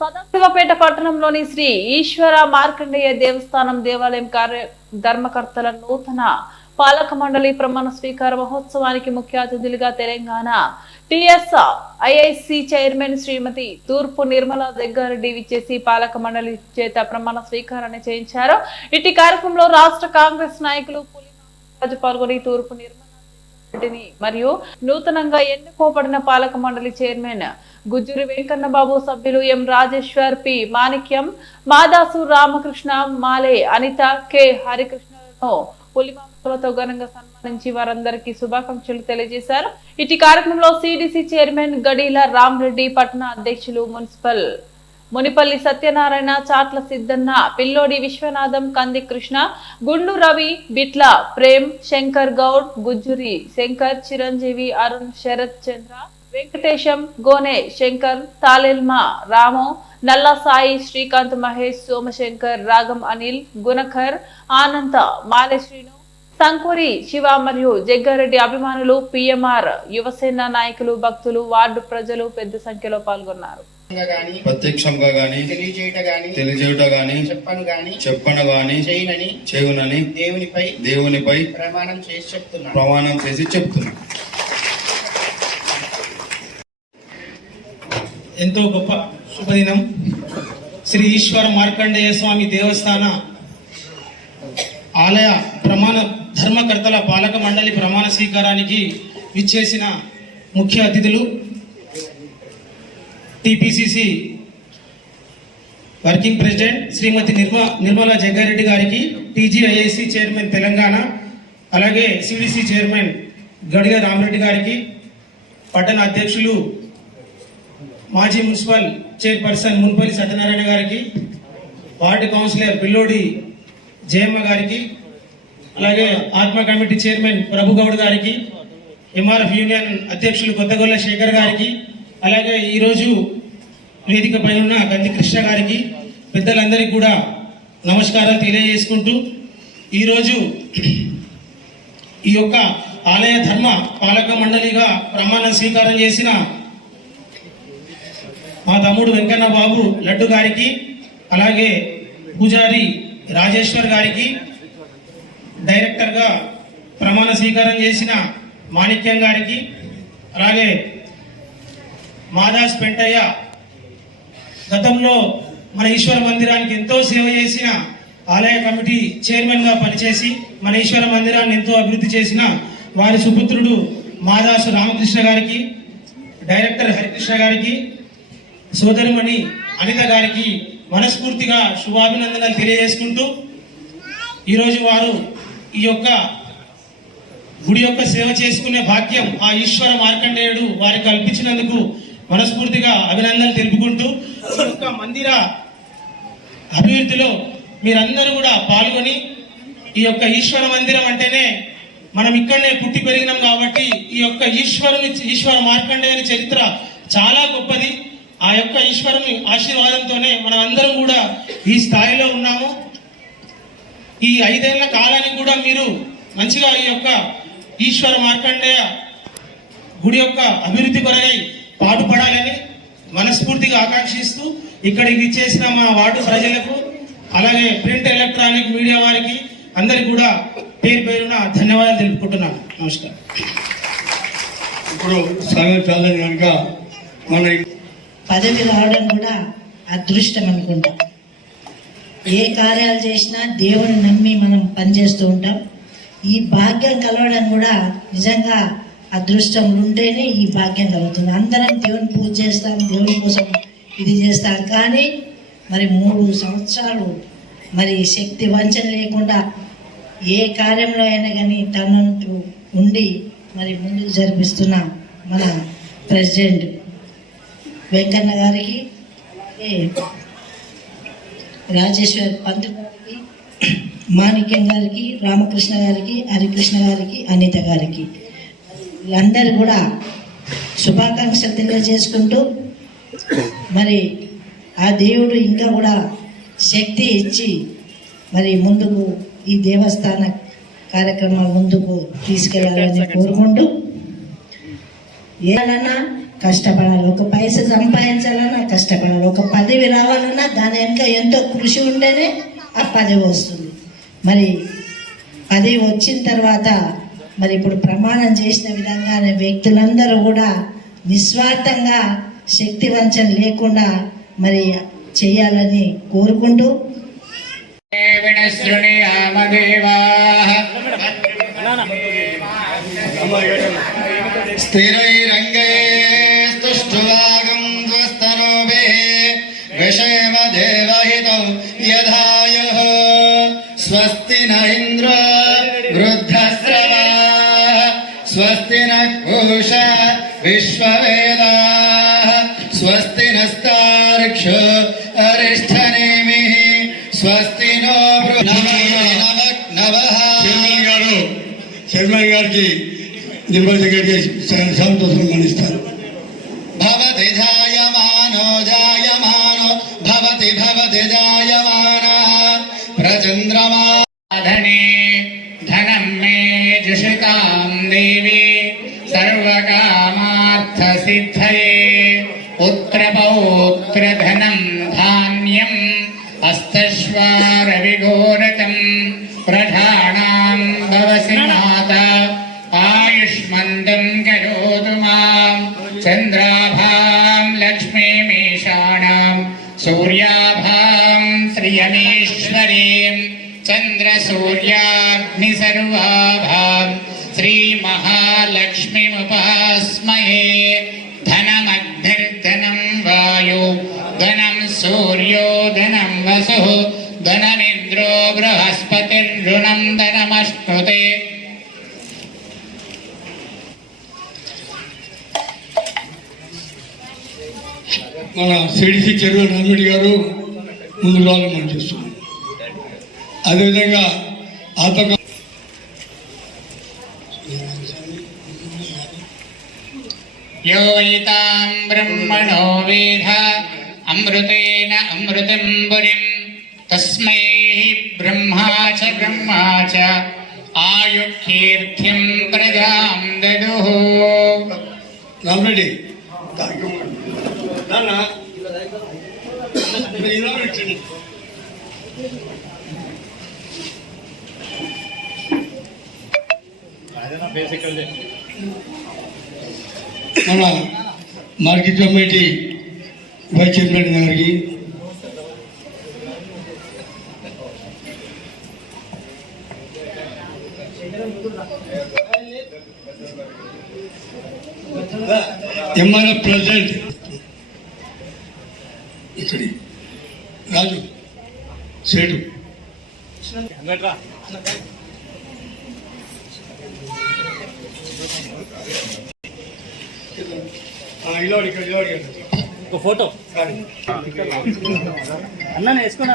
సదాశివపేట పట్టణంలోని శ్రీ ఈశ్వర మార్కండేయ దేవస్థానం దేవాలయం కార్య ధర్మకర్తల నూతన పాలక మండలి ప్రమాణ స్వీకార మహోత్సవానికి ముఖ్య అతిథులుగా Telangana TS IIC chairman Shrimati తూర్పు నిర్మల దగ్గరెడ్డి విచ్చేసి పాలక మండలి చేత ప్రమాణ స్వీకారాన్ని చేయించారు. ఇటు కార్యక్రమంలో రాష్ట్ర కాంగ్రెస్ నాయకులు పులి పాల్గొని తూర్పు నిర్మల మరియు నూతనంగా ఎన్నుకోబడిన పాలక మండలి చైర్మన్ గుజ్జూరి వెంకన్నబాబు సభ్యులు M Rajeshwar P Manikyam Madasu Ramakrishna Male Anitha K హరికృష్ణలను పులిమామలతో ఘనంగా సన్మానించి వారందరికీ శుభాకాంక్షలు తెలియజేశారు. ఇటు కార్యక్రమంలో సిడిసి చైర్మన్ గడీల రామ్రెడ్డి పట్టణ అధ్యక్షులు మున్సిపల్ మునిపల్లి సత్యనారాయణ చాట్ల సిద్ధన్న పిల్లోడి విశ్వనాథం కంది కృష్ణ గుండు రవి బిట్ల ప్రేమ్ శంకర్ గౌడ్ గుజ్జురి శంకర్ చిరంజీవి అరుణ్ శరత్ చంద్ర వెంకటేశం గోనె శంకర్ తాలెల్మ రాము నల్లా సాయి శ్రీకాంత్ మహేష్ సోమశంకర్ రాగం అనిల్ గుణకర్ ఆనంద మాలశ్రీను సంకూరి శివ మరియు జగ్గారెడ్డి అభిమానులు పిఎంఆర్ యువసేన నాయకులు భక్తులు వార్డు ప్రజలు పెద్ద సంఖ్యలో పాల్గొన్నారు. ప్రత్యక్షంగా గాని తెలియజేయట గాని తెలియజేయుట గాని చెప్పను గాని చెప్పన గాని చేయనని చేయునని దేవునిపై దేవునిపై ప్రమాణం చేసి చెప్తున్నాను. ప్రమాణం చేసి చెప్తున్నా ఎంతో గొప్ప శుభదినం. శ్రీ ఈశ్వర మార్కండేయ స్వామి దేవస్థాన ఆలయ ప్రమాణ ధర్మకర్తల పాలక మండలి ప్రమాణ స్వీకారానికి విచ్చేసిన ముఖ్య అతిథులు. TPCC working president Shrimati Nirma Nirmala Jaggareddy గారికి టీజీఐఏసి చైర్మన్ తెలంగాణ అలాగే సిడిసి చైర్మన్ గడిగ రామరెడ్డి గారికి పట్టణ అధ్యక్షులు మాజీ మున్సిపల్ చైర్పర్సన్ మున్పల్లి సత్యనారాయణ గారికి వార్డు కౌన్సిలర్ పిల్లోడి జయమ్మ గారికి అలాగే ఆత్మ కమిటీ చైర్మన్ ప్రభు గౌడ్ గారికి ఎంఆర్ఎఫ్ యూనియన్ అధ్యక్షులు కొత్తగొల్ల శేఖర్ గారికి అలాగే ఈరోజు వేదిక పైన ఉన్న గంధి కృష్ణ గారికి పెద్దలందరికీ కూడా నమస్కారాలు తెలియజేసుకుంటూ ఈరోజు ఈ యొక్క ఆలయ ధర్మ పాలక మండలిగా ప్రమాణ స్వీకారం చేసిన మా తమ్ముడు వెంకన్న బాబు లడ్డు గారికి అలాగే పూజారి రాజేశ్వర్ గారికి డైరెక్టర్గా ప్రమాణ స్వీకారం చేసిన మాణిక్యం గారికి అలాగే మాదాస్ పెంటయ్య గతంలో మన ఈశ్వర మందిరానికి ఎంతో సేవ చేసిన ఆలయ కమిటీ చైర్మన్గా పనిచేసి మన ఈశ్వర మందిరాన్ని ఎంతో అభివృద్ధి చేసిన వారి సుపుత్రుడు మాదాసు రామకృష్ణ గారికి డైరెక్టర్ హరికృష్ణ గారికి సోదరిమణి అనిత గారికి మనస్ఫూర్తిగా శుభాభినందనలు తెలియజేసుకుంటూ ఈరోజు వారు ఈ యొక్క గుడి యొక్క సేవ చేసుకునే భాగ్యం ఆ ఈశ్వర మార్కండేయుడు వారికి కల్పించినందుకు మనస్ఫూర్తిగా అభినందనలు తెలుపుకుంటూ ఈ యొక్క మందిర అభివృద్ధిలో మీరందరూ కూడా పాల్గొని ఈ యొక్క ఈశ్వర మందిరం అంటేనే మనం ఇక్కడనే పుట్టి పెరిగినాం కాబట్టి ఈ యొక్క ఈశ్వరుని ఈశ్వర మార్కండేయని చరిత్ర చాలా గొప్పది. ఆ యొక్క ఈశ్వరుని ఆశీర్వాదంతోనే మనం అందరం కూడా ఈ స్థాయిలో ఉన్నాము. ఈ ఐదేళ్ళ కాలానికి కూడా మీరు మంచిగా ఈ యొక్క ఈశ్వర మార్కండేయ గుడి యొక్క అభివృద్ధి కొరగై పాటుపడాలని మనస్ఫూర్తిగా ఆకాంక్షిస్తూ ఇక్కడికి ఇచ్చేసిన మా వార్డు ప్రజలకు అలాగే ప్రింట్ ఎలక్ట్రానిక్ మీడియా వారికి అందరికి కూడా పేరు పేరున ధన్యవాదాలు తెలుపుకుంటున్నాను. నమస్కారం. ఇప్పుడు కనుక మన పదవి రావడం కూడా అదృష్టం అనుకుంటాం. ఏ కార్యాలు చేసినా దేవుని నమ్మి మనం పనిచేస్తూ ఉంటాం. ఈ భాగ్యం కలవడం కూడా నిజంగా అదృష్టం ఉంటేనే ఈ భాగ్యం కలుగుతుంది. అందరం దేవుని పూజ చేస్తాం దేవుని కోసం ఇది చేస్తాం కానీ మరి మూడు సంవత్సరాలు మరి శక్తి వంచన లేకుండా ఏ కార్యంలో అయినా కానీ తనంటూ ఉండి మరి ముందుకు జరిపిస్తున్న మన ప్రెసిడెంట్ వెంకన్న గారికి రాజేశ్వర్ పంత్ గారికి మాణిక్యం గారికి రామకృష్ణ గారికి హరికృష్ణ గారికి అనిత గారికి. వీళ్ళందరూ కూడా శుభాకాంక్షలు తెలియజేసుకుంటూ మరి ఆ దేవుడు ఇంకా కూడా శక్తి ఇచ్చి మరి ముందుకు ఈ దేవస్థాన కార్యక్రమం ముందుకు తీసుకెళ్ళాలని కోరుకుంటూ ఏదన్నా కష్టపడాలి. ఒక పైస సంపాదించాలన్నా కష్టపడాలి. ఒక పదవి రావాలన్నా దాని వెనుక ఎంతో కృషి ఉంటేనే ఆ పదవి వస్తుంది. మరి పదవి వచ్చిన తర్వాత మరి ఇప్పుడు ప్రమాణం చేసిన విధంగానే వ్యక్తులందరూ కూడా నిస్వార్థంగా శక్తి వంచన లేకుండా మరి చేయాలని కోరుకుంటూ. వినశృణుయామదేవాః స్వస్తి నస్తార్క్ష్య అరిష్టనేమిः స్వస్తి నో నవః చైర్మన్ గారు చైర్మన్ గారికి నిర్మల్ గారికి సంతోషం మనిస్తారు భవతి జాయమానో జాయమానో భవతి భవతి జాయమానः ప్రచంద్రమా ధనే ధనం మే జుషితాం దేవి सिद्धये पुत्रपौत्रधनम् धान्यम् हस्तश्वारविघोरतम् प्रधानाम् भवसि माता आयुष्मन्दम् करोतु माम् चन्द्राभाम् लक्ष्मीमीषाणाम् सूर्याभाम् श्रियमेश्वरीम् चन्द्रसूर्याग्निसर्वाभाम् श्रीमहालक्ष्मीमुपास्महे ధనం సూర్యో ధనం వసు. ధనమింద్రో బృహస్పతిర్ణం ధనమశ్నుతే. మన సిడిసి చెరువు నందుడి గారు ముందు రోజులు మనం చూస్తున్నాం. అదేవిధంగా ఆతక యోయితాం బ్రహ్మణో వేధ. अमृतेन अमृतं पुरीं तस्मै ब्रह्मा च ब्रह्मा च आयुकीर्तिं प्रजां ददुः రామరెడ్డి నాన్న మీరు ఇలా పెట్టండి. మన మార్కెట్ కమిటీ వైస్ చైర్మన్ గారికి ఎంఆర్ఎఫ్ ప్రెసిడెంట్ ఇక్కడి రాజు సేటు. ఇలా ఇక్కడ ఇలా ఒక ఫోటో. అన్న. వేసుకున్నా